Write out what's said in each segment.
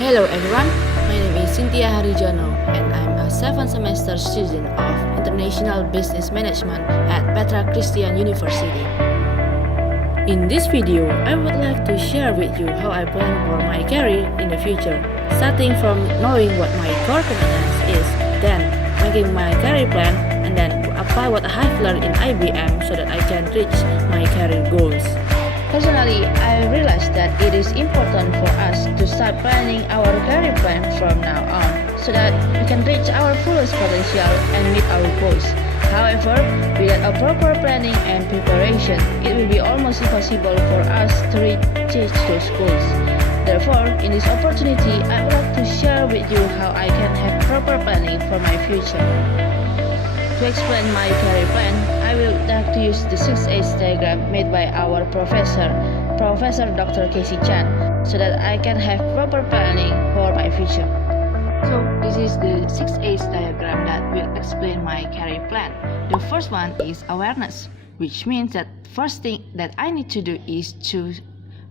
Hello everyone, my name is Cynthia Harijono and I'm a 7th semester student of International Business Management at Project-Chyntia University. In this video, I would like to share with you how I plan for my career in the future, starting from knowing what my core competence is, then making my career plan, and then apply what I have learned in IBM so that I can reach my career goals. Personally, I realized that it is important for us to start planning our career plan from now on so that we can reach our fullest potential and meet our goals. However, without a proper planning and preparation, it will be almost impossible for us to reach those goals. Therefore, in this opportunity, I would like to share with you how I can have proper planning for my future. To explain my career plan, I will like to use the 6H diagram made by our Professor Dr. Casey Chan, so that I can have proper planning for my future. So this is the 6H diagram that will explain my career plan. The first one is awareness, which means that first thing that I need to do is to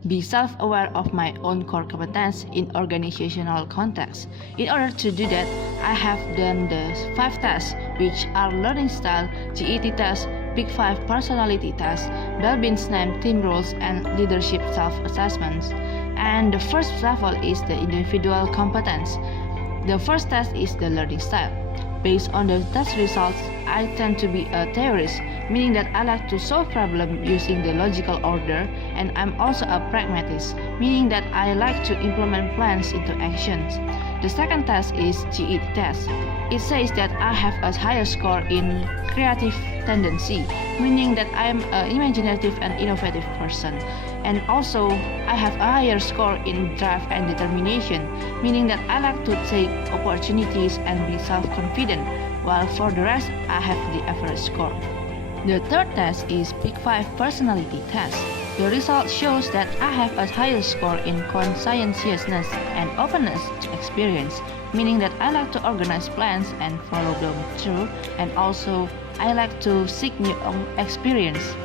be self-aware of my own core competence in organizational context. In order to do that, I have done the 5 tasks, which are learning style, GET test, Big 5 personality test, Bell-Bin's name, team roles, and leadership self-assessments. And the first level is the individual competence. The first test is the learning style. Based on the test results, I tend to be a theorist, meaning that I like to solve problems using the logical order, and I'm also a pragmatist, meaning that I like to implement plans into actions. The second test is GET test. It says that I have a higher score in creative tendency, meaning that I'm an imaginative and innovative person. And also, I have a higher score in drive and determination, meaning that I like to take opportunities and be self-confident, while for the rest, I have the average score. The third test is Big 5 personality test. The result shows that I have a higher score in conscientiousness and openness to experience, meaning that I like to organize plans and follow them through, and also I like to seek new experience.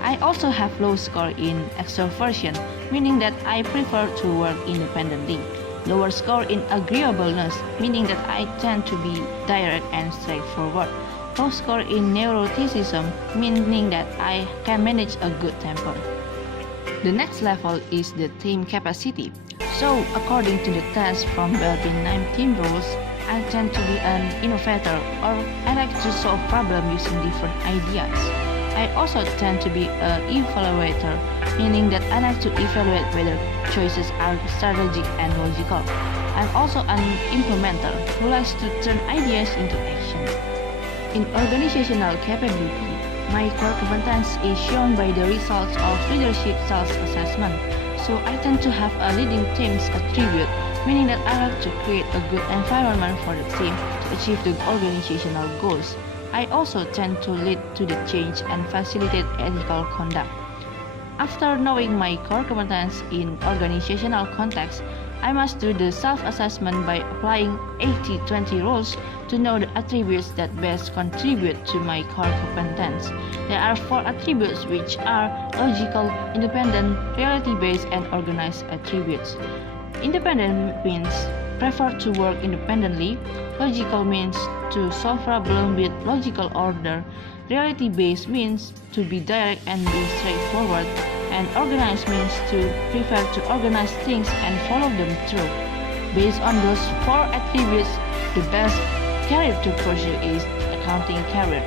I also have low score in extroversion, meaning that I prefer to work independently. Lower score in agreeableness, meaning that I tend to be direct and straightforward. Low score in neuroticism, meaning that I can manage a good temper. The next level is the team capacity. So, according to the test from Bell-Bin 9 team roles, I tend to be an innovator, or I like to solve problems using different ideas. I also tend to be an evaluator, meaning that I like to evaluate whether choices are strategic and logical. I'm also an implementer who likes to turn ideas into action. In organizational capability, my core competence is shown by the results of leadership self-assessment. So I tend to have a leading team's attribute, meaning that I like to create a good environment for the team to achieve the organizational goals. I also tend to lead to the change and facilitate ethical conduct. After knowing my core competence in organizational context, I must do the self-assessment by applying 80-20 rules to know the attributes that best contribute to my core competence. There are 4 attributes, which are logical, independent, reality-based, and organized attributes. Independent means prefer to work independently. Logical means to solve problems with logical order. Reality-based means to be direct and be straightforward. And organized means to prefer to organize things and follow them through. Based on those 4 attributes, the best career to pursue is accounting career.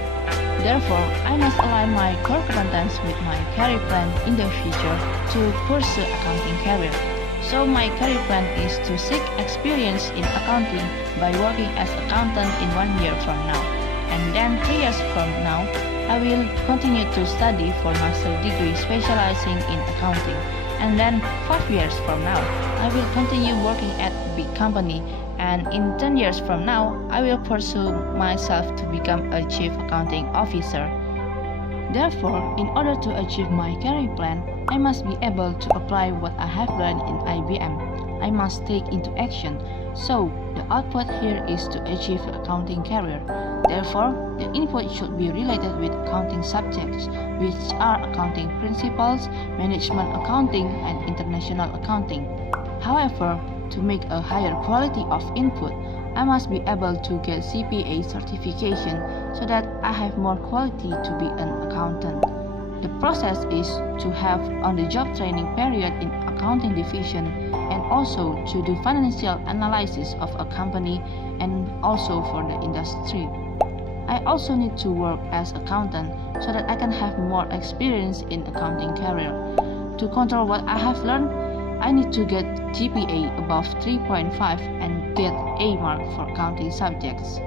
Therefore, I must align my core competence with my career plan in the future to pursue accounting career. So my career plan is to seek experience in accounting by working as accountant in 1 year from now. And then 3 years from now, I will continue to study for master degree specializing in accounting. And then 5 years from now, I will continue working at a big company. And in 10 years from now, I will pursue myself to become a chief accounting officer. Therefore, in order to achieve my career plan, I must be able to apply what I have learned in IBM. I must take into action. So, the output here is to achieve the accounting career. Therefore, the input should be related with accounting subjects, which are accounting principles, management accounting, and international accounting. However, to make a higher quality of input, I must be able to get CPA certification so that I have more quality to be an accountant. The process is to have on-the-job training period in accounting division and also to do financial analysis of a company and also for the industry. I also need to work as accountant so that I can have more experience in accounting career. To control what I have learned, I need to get GPA above 3.5 and get A mark for accounting subjects.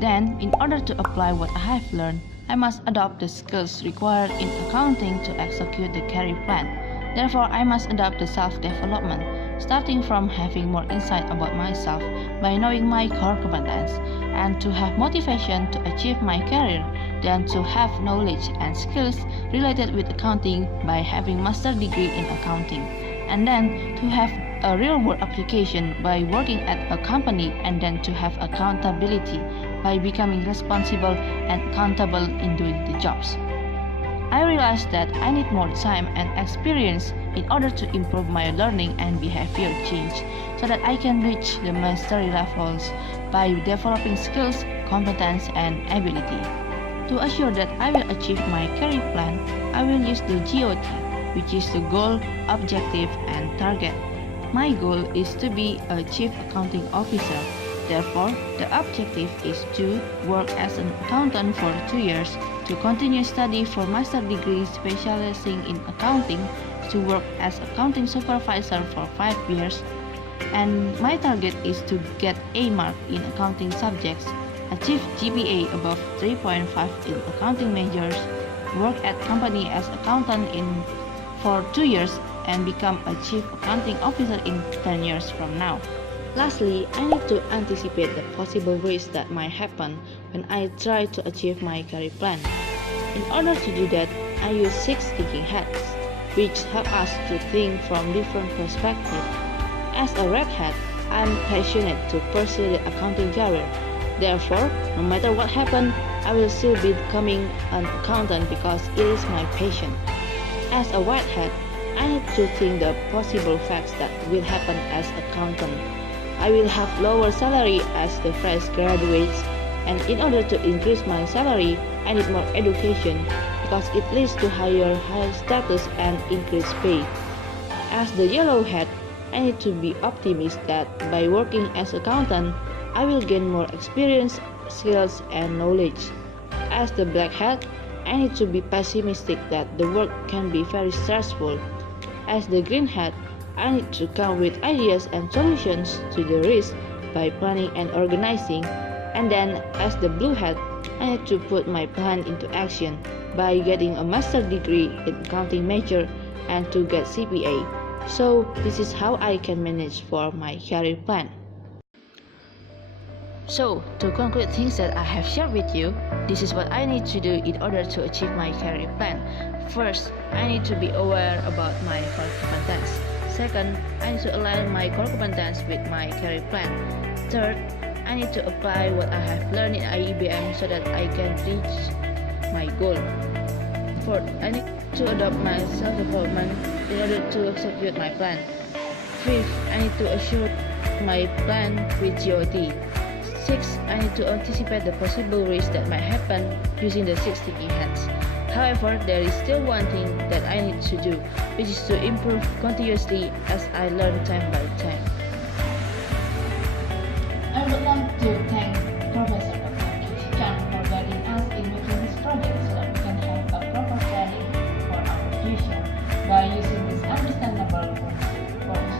Then, in order to apply what I have learned, I must adopt the skills required in accounting to execute the career plan. Therefore, I must adopt the self-development, starting from having more insight about myself by knowing my core competence, and to have motivation to achieve my career, then to have knowledge and skills related with accounting by having master degree in accounting, and then to have a real-world application by working at a company, and then to have accountability by becoming responsible and accountable in doing the jobs. I realized that I need more time and experience in order to improve my learning and behavior change so that I can reach the mastery levels by developing skills, competence, and ability. To assure that I will achieve my career plan, I will use the GOT, which is the goal, objective, and target. My goal is to be a Chief Accounting Officer. Therefore, the objective is to work as an accountant for 2 years, to continue study for master degree specializing in accounting, to work as accounting supervisor for 5 years, and my target is to get A mark in accounting subjects, achieve GPA above 3.5 in accounting majors, work at company as accountant for 2 years, and become a Chief Accounting Officer in 10 years from now. Lastly, I need to anticipate the possible risks that might happen when I try to achieve my career plan. In order to do that, I use 6 thinking hats, which help us to think from different perspectives. As a red hat, I'm passionate to pursue the accounting career. Therefore, no matter what happens, I will still be becoming an accountant because it is my passion. As a white hat, I need to think the possible facts that will happen as accountant. I will have lower salary as the fresh graduates, and in order to increase my salary, I need more education because it leads to higher status and increased pay. As the yellow hat, I need to be optimistic that by working as accountant, I will gain more experience, skills, and knowledge. As the black hat, I need to be pessimistic that the work can be very stressful. As the green hat, I need to come with ideas and solutions to the risk by planning and organizing. And then, as the blue hat, I need to put my plan into action by getting a master degree in accounting major and to get CPA. So, this is how I can manage for my career plan. So, to conclude things that I have shared with you, this is what I need to do in order to achieve my career plan. First, I need to be aware about my core competence. Second, I need to align my core competence with my career plan. Third, I need to apply what I have learned in IEBM so that I can reach my goal. Fourth, I need to adopt my self-development in order to execute my plan. Fifth, I need to assure my plan with GOT. Sixth, I need to anticipate the possible risks that might happen using the 6 thinking hats. However, there is still one thing that I need to do, which is to improve continuously as I learn time by time. I would like to thank Professor Dr. Chan for guiding us in making this project so that we can have a proper planning for our future by using this understandable approach.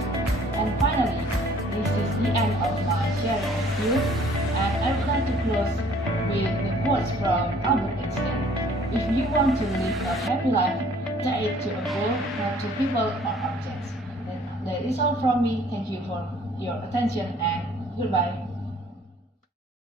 And finally, this is the end of my sharing with you, and I would like to close with the quotes from Albert Einstein. If you want to live a happy life, tie it to a goal, not to people or objects. That is all from me. Thank you for your attention and goodbye.